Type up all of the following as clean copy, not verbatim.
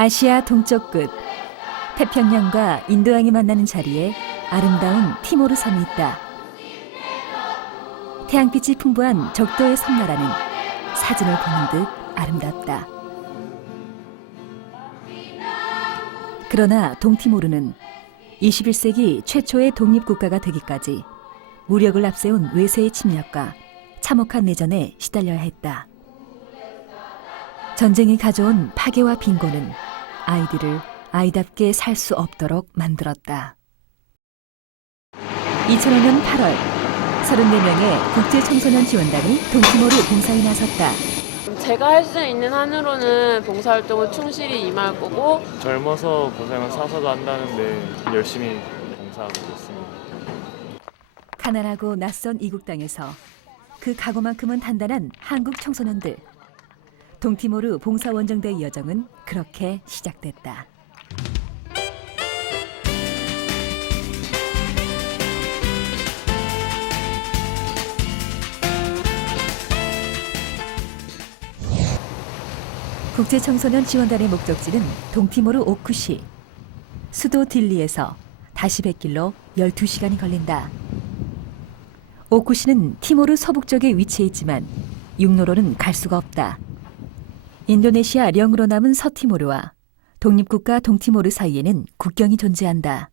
아시아 동쪽 끝, 태평양과 인도양이 만나는 자리에 아름다운 티모르 섬이 있다. 태양빛이 풍부한 적도의 섬나라는 사진을 보는 듯 아름답다. 그러나 동티모르는 21세기 최초의 독립국가가 되기까지 무력을 앞세운 외세의 침략과 참혹한 내전에 시달려야 했다. 전쟁이 가져온 파괴와 빈곤은 아이들을 아이답게 살 수 없도록 만들었다. 2005년 8월 34명의 국제청소년 지원단이 동티모르 봉사에 나섰다. 제가 할 수 있는 한으로는 봉사활동을 충실히 임할 거고, 젊어서 고생은 사서도 한다는데 열심히 봉사하고 있습니다. 가난하고 낯선 이국 땅에서 그 각오만큼은 단단한 한국 청소년들. 동티모르 봉사원정대의 여정은 그렇게 시작됐다. 국제청소년 지원단의 목적지는 동티모르 오쿠시. 수도 딜리에서 다시 뱃길로 12시간이 걸린다. 오쿠시는 티모르 서북쪽에 위치해 있지만 육로로는 갈 수가 없다. 인도네시아 령으로 남은 서티모르와 독립국가 동티모르 사이에는 국경이 존재한다.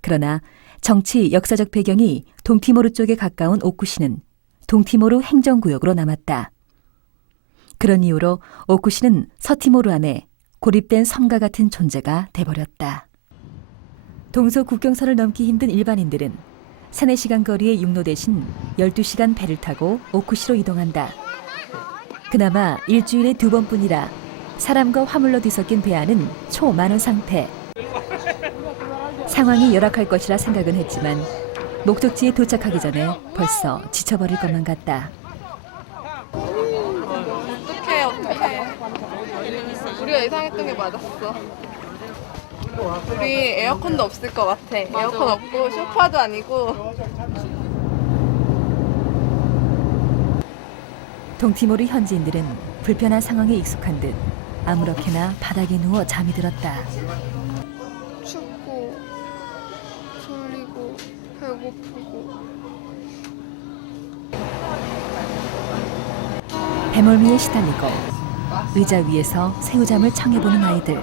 그러나 정치, 역사적 배경이 동티모르 쪽에 가까운 오쿠시는 동티모르 행정구역으로 남았다. 그런 이유로 오쿠시는 서티모르 안에 고립된 섬과 같은 존재가 돼버렸다. 동서 국경선을 넘기 힘든 일반인들은 3-4시간 거리의 육로 대신 12시간 배를 타고 오쿠시로 이동한다. 그나마 일주일에 2번뿐이라 사람과 화물로 뒤섞인 배 안은 초만원 상태. 상황이 열악할 것이라 생각은 했지만 목적지에 도착하기 전에 벌써 지쳐버릴 것만 같다. 어떡해. 우리가 예상했던 게 맞았어. 우리 에어컨도 없을 것 같아. 에어컨 없고 소파도 아니고. 동티모르 현지인들은 불편한 상황에 익숙한 듯 아무렇게나 바닥에 누워 잠이 들었다. 춥고 졸리고 배고프고. 배멀미에 시달리고 의자 위에서 새우잠을 청해보는 아이들.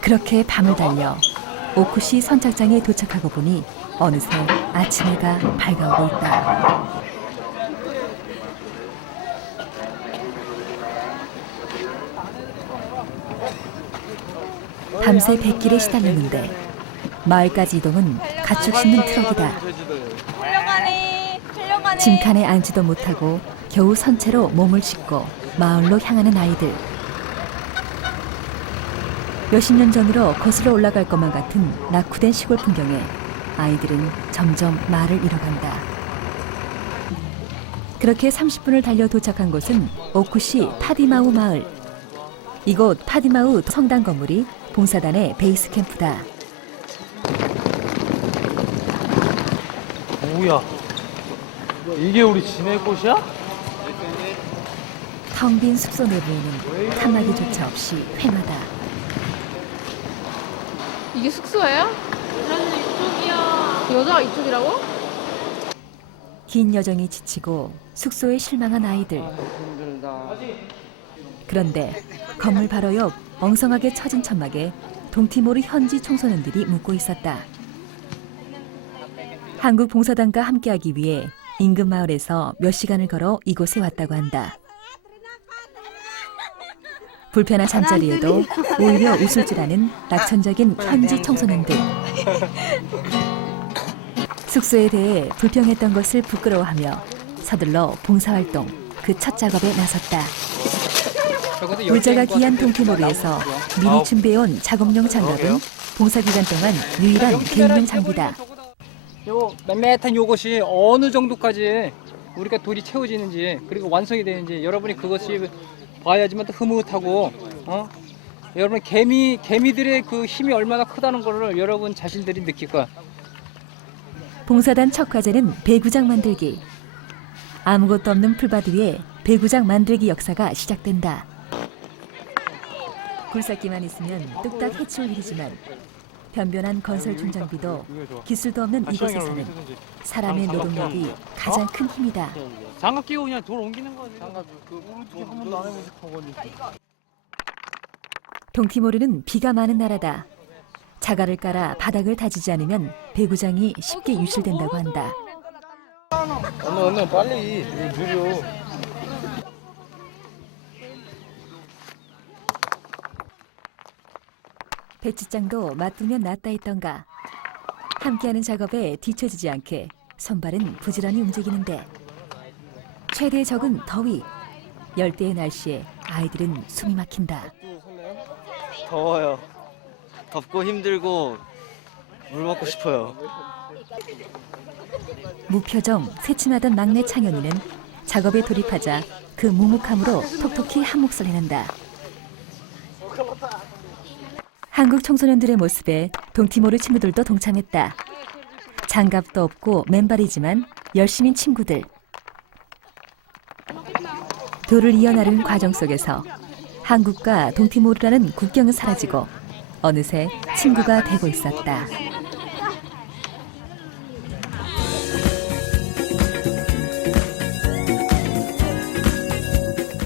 그렇게 밤을 달려 오쿠시 선착장에 도착하고 보니 어느새 아침 해가 밝아오고 있다. 밤새 뱃길에 시달렸는데 마을까지 이동은 가축 싣는 트럭이다. 짐칸에 앉지도 못하고 겨우 선체로 몸을 싣고 마을로 향하는 아이들. 몇십 년 전으로 거슬러 올라갈 것만 같은 낙후된 시골 풍경에 아이들은 점점 말을 잃어간다. 그렇게 30분을 달려 도착한 곳은 오쿠시 파디마우 마을. 이곳 파디마우 성당 건물이 봉사단의 베이스 캠프다. 뭐야? 이게 우리 지낼 곳이야? 텅 빈 숙소 내부에는 칸막이조차 없이 휑하다. 이게 숙소예요? 여자는 이쪽이야. 여자가 이쪽이라고? 긴 여정이 지치고 숙소에 실망한 아이들. 그런데 건물 바로 옆 엉성하게 처진 천막에 동티모르 현지 청소년들이 묵고 있었다. 한국 봉사단과 함께하기 위해 인근 마을에서 몇 시간을 걸어 이곳에 왔다고 한다. 불편한 잠자리에도 오히려 웃을 줄 아는 낙천적인 현지 청소년들. 숙소에 대해 불평했던 것을 부끄러워하며 서둘러 봉사활동 그 첫 작업에 나섰다. 물자가 귀한 동티모르에서 미리 준비해온 작업용 장갑은 봉사기간 동안 유일한 개인용 장비다. 요 맴매탄 요것이 어느 정도까지 우리가 돌이 채워지는지 그리고 완성이 되는지 여러분이 그것이 봐야지만 또 흐뭇하고 여러분 개미들의 그 힘이 얼마나 크다는 거를 여러분 자신들이 느낄 거야. 봉사단 첫 과제는 배구장 만들기. 아무것도 없는 풀밭 위에 배구장 만들기 역사가 시작된다. 굴삭기만 있으면 뚝딱 해치울 일이지만 변변한 건설 중장비도 기술도 없는 이곳에서는 사람의 노동력이 가장 큰 힘이다. 장갑 끼고 그냥 돌 옮기는 거지. 동티모르는 비가 많은 나라다. 자갈을 깔아 바닥을 다지지 않으면 배구장이 쉽게 유실된다고 한다. 언니 빨리. 이거 느려. 배치장도 맞으면 낫다 했던가. 함께하는 작업에 뒤처지지 않게 손발은 부지런히 움직이는데 최대의 적은 더위. 열대의 날씨에 아이들은 숨이 막힌다. 더워요. 덥고 힘들고 물 먹고 싶어요. 무표정 새침하던 막내 창현이는 작업에 돌입하자 그 묵묵함으로 톡톡히 한 몫을 해낸다. 한국 청소년들의 모습에 동티모르 친구들도 동참했다. 장갑도 없고 맨발이지만 열심인 친구들. 돌을 이어나르는 과정 속에서 한국과 동티모르라는 국경은 사라지고 어느새 친구가 되고 있었다.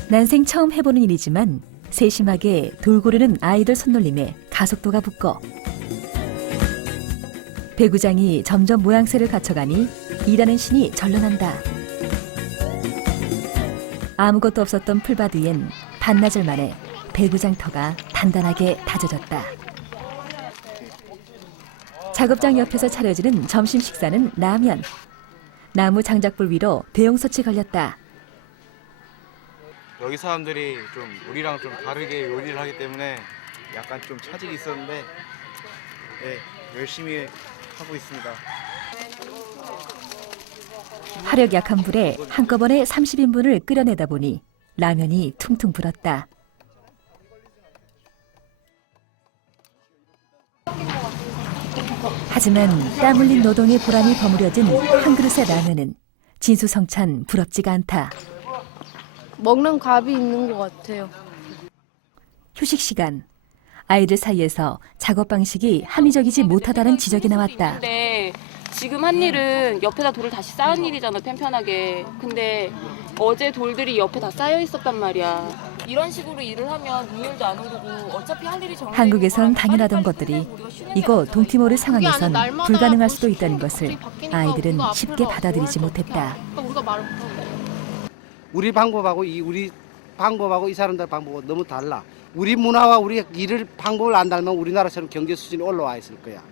난생 처음 해보는 일이지만 세심하게 돌고르는 아이들 손놀림에 가속도가 붙고 배구장이 점점 모양새를 갖춰가니 일하는 신이 절로난다. 아무것도 없었던 풀밭 위엔 반나절 만에 배구장터가 단단하게 다져졌다. 작업장 옆에서 차려지는 점심 식사는 라면. 나무 장작불 위로 대용솥이 걸렸다. 여기 사람들이 좀 우리랑 좀 다르게 요리를 하기 때문에 약간 좀 차질이 있었는데 네, 열심히 하고 있습니다. 화력 약한 불에 한꺼번에 30인분을 끓여내다 보니 라면이 퉁퉁 불었다. 하지만 땀 흘린 노동의 보람이 버무려진 한 그릇의 라면은 진수성찬 부럽지가 않다. 먹는 밥이 있는 것 같아요. 휴식 시간. 아이들 사이에서 작업 방식이 합리적이지 못하다는 지적이 나왔다. 근데 지금 한 일은 옆에다 돌을 다시 쌓은 일이잖아, 편편하게. 근데 어제 돌들이 옆에 다 쌓여 있었단 말이야. 이런 식으로 일을 하면 능률도 안 오르고 어차피 할 일이 정해져 한국에선 있는 당연하던 거랑 것들이 빨리빨리 우리가 쉬는 이곳 게 동티모르 그게 아니라 상황에선 날마다 불가능할 수도 뭘 있다는 것을 갑자기 바뀌니까 아이들은 우리가 쉽게 앞으로 받아들이지 뭘 못했다. 그러니까 우리가 말을 못하고. 우리 방법하고 이 사람들 방법은 너무 달라. 우리 문화와 우리 일을 방법을 안 달면 우리나라처럼 경제 수준이 올라와 있을 거야.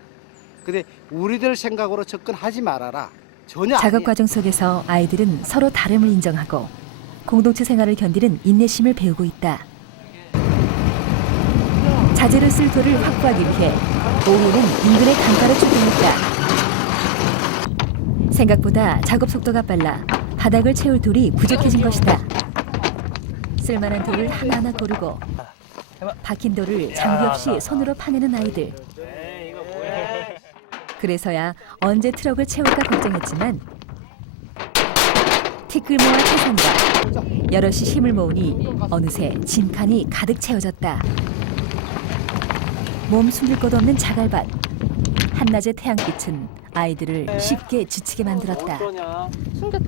근데 우리들 생각으로 접근하지 말아라. 전혀 작업 아니야. 과정 속에서 아이들은 서로 다름을 인정하고 공동체 생활을 견디는 인내심을 배우고 있다. 자재를 쓸 돌을 확보하기 위해 오후에는 인근의 강가를 출동했다. 생각보다 작업 속도가 빨라 바닥을 채울 돌이 부족해진 것이다. 쓸만한 돌을 하나하나 고르고 박힌 돌을 장비 없이 손으로 파내는 아이들. 그래서야 언제 트럭을 채울까 걱정했지만 티끌모아 태산과 여럿이 힘을 모으니 어느새 짐칸이 가득 채워졌다. 몸 숨길 곳 없는 자갈밭. 한낮의 태양빛은 아이들을 쉽게 지치게 만들었다.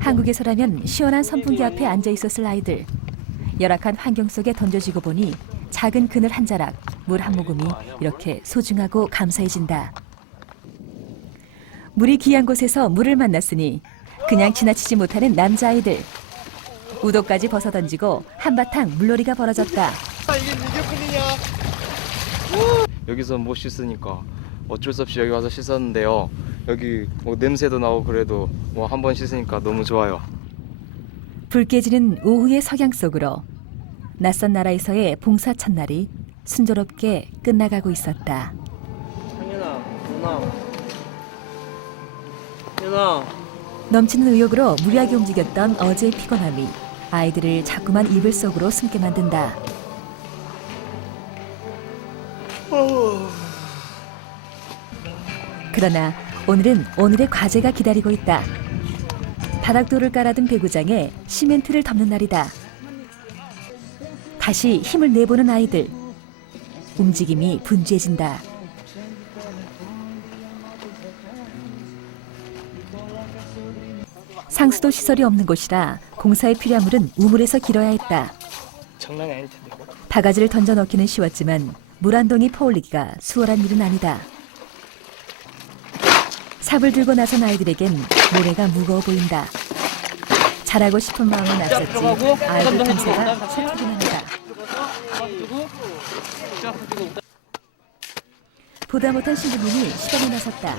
한국에서라면 시원한 선풍기 앞에 앉아 있었을 아이들. 열악한 환경 속에 던져지고 보니 작은 그늘 한 자락, 물 한 모금이 이렇게 소중하고 감사해진다. 물이 귀한 곳에서 물을 만났으니 그냥 지나치지 못하는 남자아이들. 우도까지 벗어던지고 한바탕 물놀이가 벌어졌다. 여기서 못 씻으니까 어쩔 수 없이 여기 와서 씻었는데요. 여기 뭐 냄새도 나고 그래도 뭐 한 번 씻으니까 너무 좋아요. 불 깨지는 오후의 석양 속으로 낯선 나라에서의 봉사 첫날이 순조롭게 끝나가고 있었다. 윤아. 넘치는 의욕으로 무리하게 움직였던 어제의 피곤함이 아이들을 자꾸만 이불 속으로 숨게 만든다. 그러나 오늘은 오늘의 과제가 기다리고 있다. 바닥돌을 깔아둔 배구장에 시멘트를 덮는 날이다. 다시 힘을 내보는 아이들. 움직임이 분주해진다. 상수도 시설이 없는 곳이라 공사에 필요한 물은 우물에서 길어야 했다. 장난이 아닐 텐데 이거. 바가지를 던져 넣기는 쉬웠지만 물 한 동이 퍼올리기가 수월한 일은 아니다. 삽을 들고 나선 아이들에겐 모래가 무거워 보인다. 잘하고 싶은 마음은 앞섰지 아이들 틈새가 솟기만 하다. 보다 못한 신부님이 시간에 나섰다.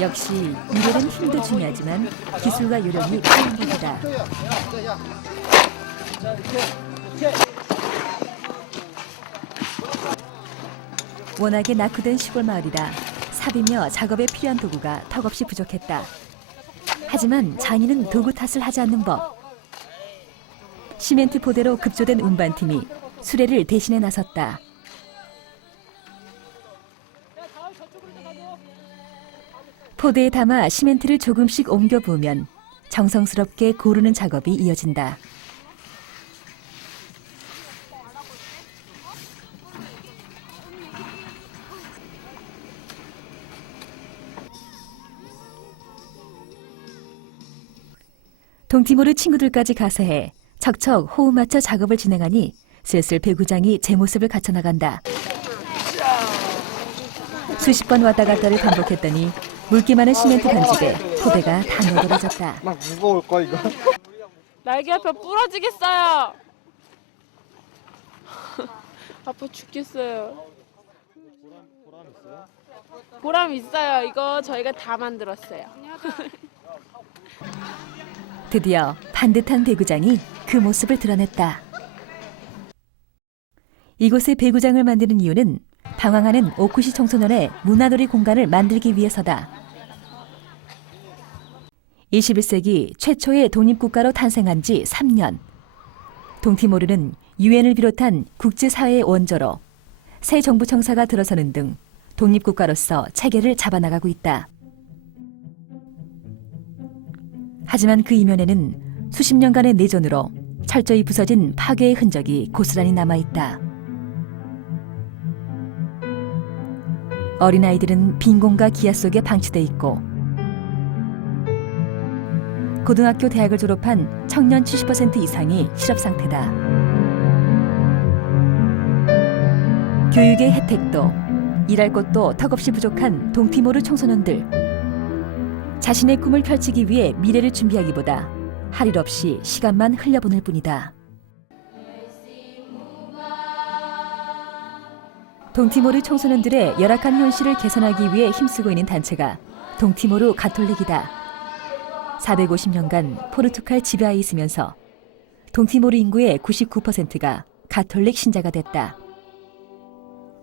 역시 일에는 힘도 중요하지만 기술과 요령이 필요한 법이다. 워낙에 낙후된 시골 마을이라 삽이며 작업에 필요한 도구가 턱없이 부족했다. 하지만 장인은 도구 탓을 하지 않는 법. 시멘트 포대로 급조된 운반팀이 수레를 대신해 나섰다. 포대에 담아 시멘트를 조금씩 옮겨 부으면 정성스럽게 고르는 작업이 이어진다. 동티모르 친구들까지 가세해 척척 호흡 맞춰 작업을 진행하니 슬슬 배구장이 제 모습을 갖춰나간다. 수십 번 왔다 갔다를 반복했더니 물기 많은 시멘트 반죽에 포대가 다 너덜어졌다. 막 무거울까 이거? 날개뼈 부러지겠어요. 아파 죽겠어요. 보람 있어요. 이거 저희가 다 만들었어요. 드디어 반듯한 배구장이 그 모습을 드러냈다. 이곳에 배구장을 만드는 이유는 방황하는 오쿠시 청소년의 문화놀이 공간을 만들기 위해서다. 21세기 최초의 독립국가로 탄생한 지 3년. 동티모르는 유엔을 비롯한 국제사회의 원조로 새 정부 청사가 들어서는 등 독립국가로서 체계를 잡아나가고 있다. 하지만 그 이면에는 수십 년간의 내전으로 철저히 부서진 파괴의 흔적이 고스란히 남아있다. 어린아이들은 빈곤과 기아 속에 방치돼 있고 고등학교, 대학을 졸업한 청년 70% 이상이 실업 상태다. 교육의 혜택도 일할 곳도 턱없이 부족한 동티모르 청소년들. 자신의 꿈을 펼치기 위해 미래를 준비하기보다 할 일 없이 시간만 흘려보낼 뿐이다. 동티모르 청소년들의 열악한 현실을 개선하기 위해 힘쓰고 있는 단체가 동티모르 가톨릭이다. 450년간 포르투갈 지배하에 있으면서 동티모르 인구의 99%가 가톨릭 신자가 됐다.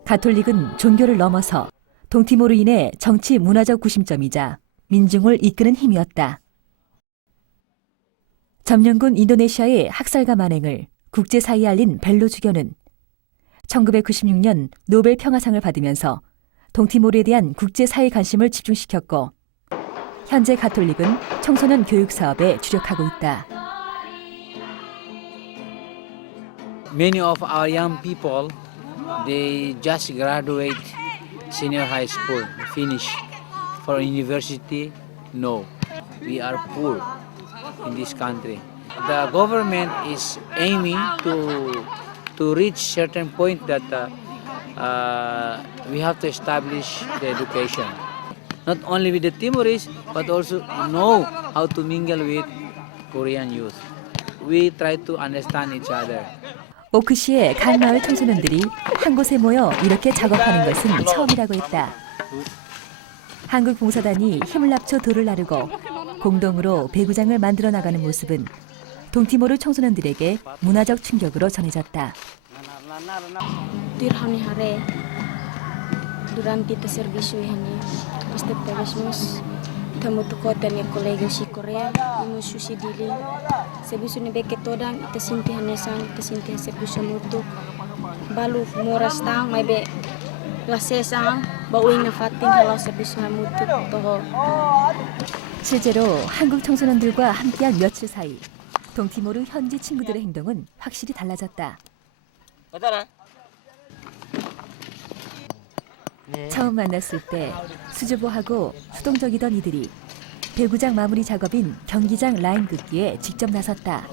가톨릭은 종교를 넘어서 동티모르인의 정치 문화적 구심점이자 민중을 이끄는 힘이었다. 점령군 인도네시아의 학살과 만행을 국제사회에 알린 벨로 주교는 1996년 노벨 평화상을 받으면서 동티모르에 대한 국제사회 관심을 집중시켰고 현재 가톨릭은 청소년 교육 사업에 주력하고 있다. Many of our young people, they just graduate senior high school, finish. For university, no. We are poor in this country. The government is aiming to reach certain point that we have to establish the education. Not only with the Timorese, but also know how to mingle with Korean youth. We try to understand each other. 오크시의 각 마을 청소년들이 한 곳에 모여 이렇게 작업하는 것은 처음이라고 했다. 한국 봉사단이 힘을 합쳐 돌을 나르고 공동으로 배구장을 만들어 나가는 모습은 동티모르 청소년들에게 문화적 충격으로 전해졌다. Dirhani durante o serviço hani este pagasmos tamu tukotan ya colega si Korea imu susi dili serviço ne beke todang ita sinti hanesang ita sinti serviço mutu balu moras tang mai be lasesang bauing na fatin halau serviço mutu toho 실제로 한국 청소년들과 함께한 며칠 사이 동티모르 현지 친구들의 행동은 확실히 달라졌다. 처음 만났을 때 수줍어하고 수동적이던 이들이 배구장 마무리 작업인 경기장 라인 긋기에 직접 나섰다.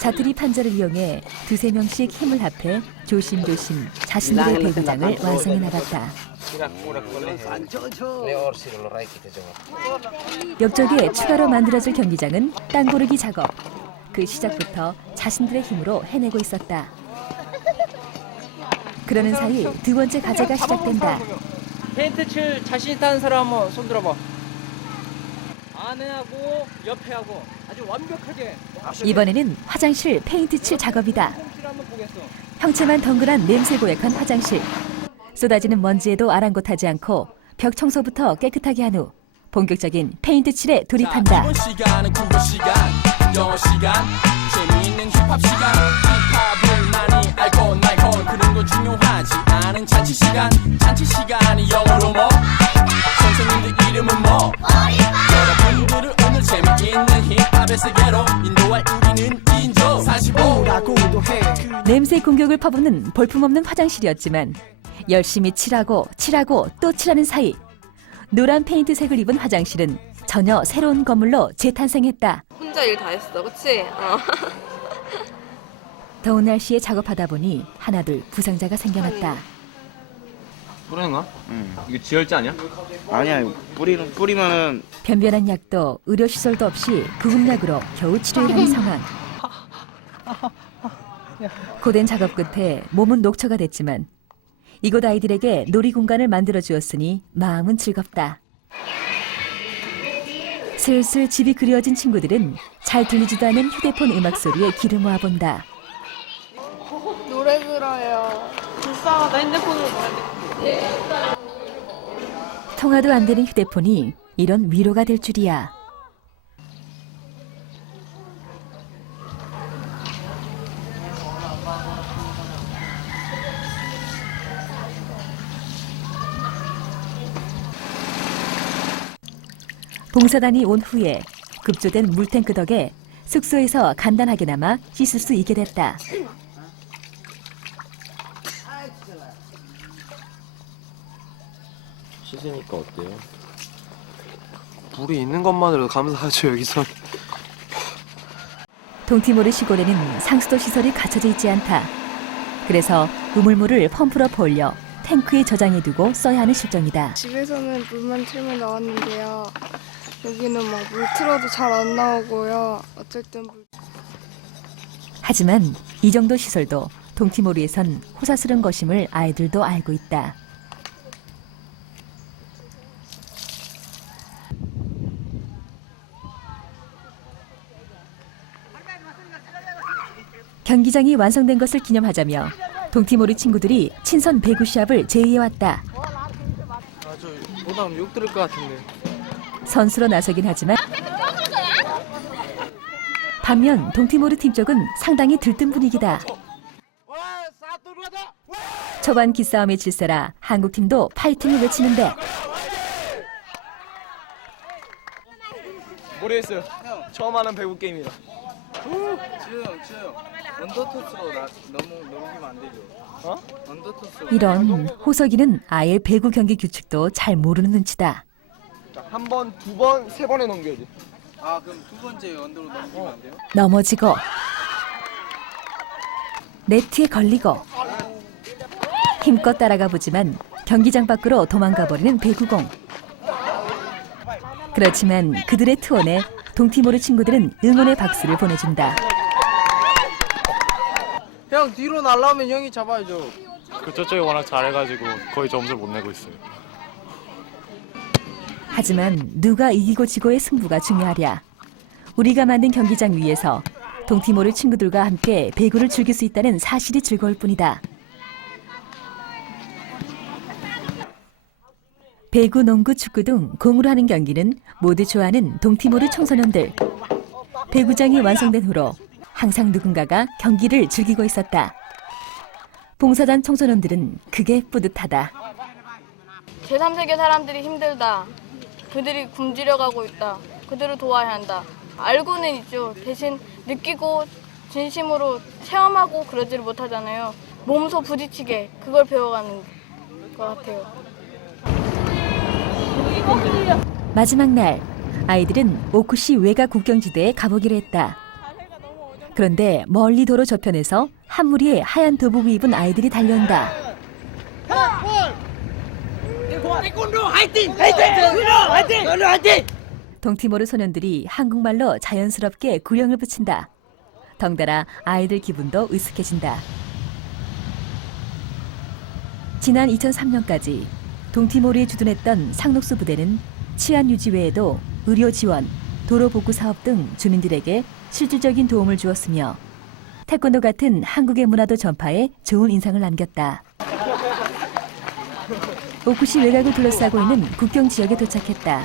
자투리 판자를 이용해 두세 명씩 힘을 합해 조심조심 자신들의 배구장을 완성해 나갔다. 옆쪽에 추가로 만들어질 경기장은 땅고르기 작업. 그 시작부터 자신들의 힘으로 해내고 있었다. 그러는 사이 두 번째 과제가 시작된다. 페인트 칠 자신 있다는 사람 한번 손 들어봐. 안에 하고 옆에 하고 아주 완벽하게. 이번에는 화장실 페인트 칠 작업이다. 칠 한번 보겠어. 형체만 덩그란 냄새 고약한 화장실. 쏟아지는 먼지에도 아랑곳하지 않고 벽 청소부터 깨끗하게 한 후 본격적인 페인트 칠에 돌입한다. 이번 시간은 국어 시간, 영어 시간, 재미있는 힙합 시간. 힙합을 많이 알고 말고 그런 건 중요하지 않은 잔치 시간. 잔치 시간이 영어로 뭐? 선생님들 이름은 뭐? 여러분들을 오늘 재미있는 힙합의 세계로 인도할 우리는 인조 45라고도 해. 냄새 공격을 퍼붓는 볼품없는 화장실이었지만 열심히 칠하고 또 칠하는 사이 노란 페인트색을 입은 화장실은 전혀 새로운 건물로 재탄생했다. 혼자 일 다 했어, 그치? 더운 날씨에 작업하다 보니 하나둘 부상자가 생겨났다. 뿌리는 거야? 이거 지혈제 아니야? 아니야, 뿌리면은 변변한 약도 의료시설도 없이 구급약으로 겨우 치료를 하는 상황. 고된 작업 끝에 몸은 녹초가 됐지만 이곳 아이들에게 놀이 공간을 만들어 주었으니 마음은 즐겁다. 슬슬 집이 그리워진 친구들은 잘 들리지도 않은 휴대폰 음악 소리에 귀를 모아본다. 노래 들어요. 불쌍하다, 핸드폰으로 통화도 안 되는 휴대폰이 이런 위로가 될 줄이야. 봉사단이 온 후에 급조된 물탱크 덕에 숙소에서 간단하게나마 씻을 수 있게 됐다. 씻으니까 어때요? 물이 있는 것만으로도 감사하죠, 여기선. 동티모르 시골에는 상수도 시설이 갖춰져 있지 않다. 그래서 우물물을 펌프로 퍼올려 탱크에 저장해두고 써야 하는 실정이다. 집에서는 물만 틀면 나왔는데요. 여기는 막 물 틀어도 잘 안 나오고요. 어쨌든 하지만 이 정도 시설도 동티모르에선 호사스러운 것임을 아이들도 알고 있다. 경기장이 완성된 것을 기념하자며 동티모르 친구들이 친선 배구 시합을 제의해왔다. 저 보다면 욕 들을 것 같은데. 선수로 나서긴 하지만 반면 동티모르 팀 쪽은 상당히 들뜬 분위기다. 초반 기싸움의 질세라 한국팀도 파이팅을 외치는데 모르겠어요. 처음 하는 배구 게임이라. 지효 언더토스로 너무 넘기면 안 되죠. 언더토스로. 이런 호석이는 아예 배구 경기 규칙도 잘 모르는 눈치다. 한 번, 두 번, 세 번에 넘겨야지. 아, 그럼 두 번째 언더로 넘기면 안 돼요? 넘어지고 네트에 걸리고 힘껏 따라가 보지만 경기장 밖으로 도망가 버리는 배구공. 그렇지만 그들의 투혼에 동티모르 친구들은 응원의 박수를 보내준다. 형 뒤로 날라오면 형이 잡아야죠. 그 저쪽이 워낙 잘해가지고 거의 점수를 못 내고 있어요. 하지만 누가 이기고 지고의 승부가 중요하랴. 우리가 만든 경기장 위에서 동티모르 친구들과 함께 배구를 즐길 수 있다는 사실이 즐거울 뿐이다. 배구, 농구, 축구 등 공으로 하는 경기는 모두 좋아하는 동티모르 청소년들. 배구장이 완성된 후로 항상 누군가가 경기를 즐기고 있었다. 봉사단 청소년들은 그게 뿌듯하다. 제3세계 사람들이 힘들다. 그들이 굶주려가고 있다. 그들을 도와야 한다. 알고는 있죠. 대신 느끼고 진심으로 체험하고 그러지를 못하잖아요. 몸소 부딪히게 그걸 배워가는 것 같아요. 마지막 날, 아이들은 오쿠시 외곽 국경지대에 가보기로 했다. 그런데 멀리 도로 저편에서 한 무리의 하얀 도복을 입은 아이들이 달려온다. 동티모르 소년들이 한국말로 자연스럽게 구령을 붙인다. 덩달아 아이들 기분도 으쓱해진다. 지난 2003년까지 동티모르에 주둔했던 상록수 부대는 치안 유지 외에도 의료 지원, 도로 복구 사업 등 주민들에게 실질적인 도움을 주었으며 태권도 같은 한국의 문화도 전파에 좋은 인상을 남겼다. 오쿠시 외곽을 둘러싸고 있는 국경 지역에 도착했다.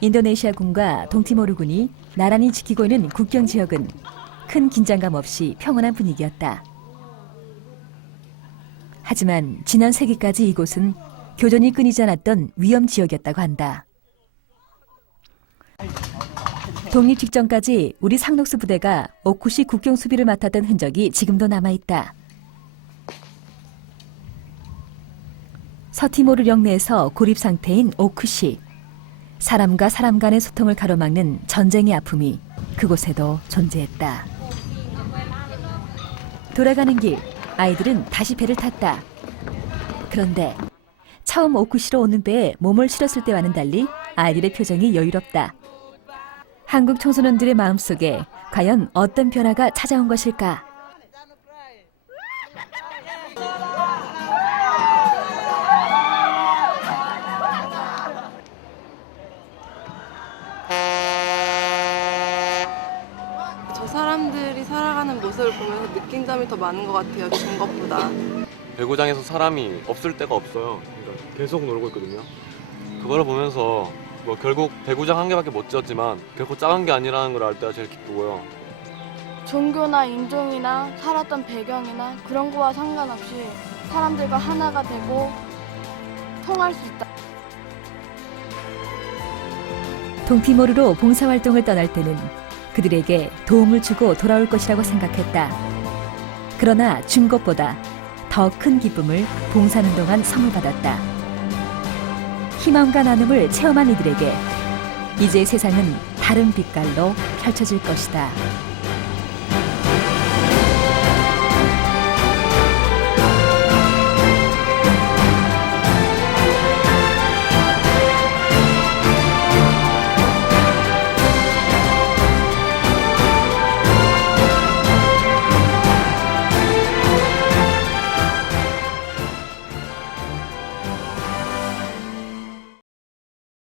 인도네시아군과 동티모르군이 나란히 지키고 있는 국경 지역은 큰 긴장감 없이 평온한 분위기였다. 하지만 지난 세기까지 이곳은 교전이 끊이지 않았던 위험 지역이었다고 한다. 독립 직전까지 우리 상록수 부대가 오쿠시 국경 수비를 맡았던 흔적이 지금도 남아있다. 서티모르 영내에서 고립 상태인 오쿠시. 사람과 사람 간의 소통을 가로막는 전쟁의 아픔이 그곳에도 존재했다. 돌아가는 길, 아이들은 다시 배를 탔다. 그런데 처음 오쿠시로 오는 배에 몸을 실었을 때와는 달리 아이들의 표정이 여유롭다. 한국 청소년들의 마음속에 과연 어떤 변화가 찾아온 것일까? 저 사람들이 살아가는 모습을 보면서 느낀 점이 더 많은 것 같아요. 준 것보다. 배구장에서 사람이 없을 데가 없어요. 그러니까 계속 놀고 있거든요. 그걸 보면서 뭐 결국 배구장 한 개밖에 못 지었지만 결코 작은 게 아니라는 걸 알 때가 제일 기쁘고요. 종교나 인종이나 살았던 배경이나 그런 거와 상관없이 사람들과 하나가 되고 통할 수 있다. 동티모르로 봉사활동을 떠날 때는 그들에게 도움을 주고 돌아올 것이라고 생각했다. 그러나 준 것보다 더 큰 기쁨을 봉사하는 동안 선물 받았다. 희망과 나눔을 체험한 이들에게 이제 세상은 다른 빛깔로 펼쳐질 것이다.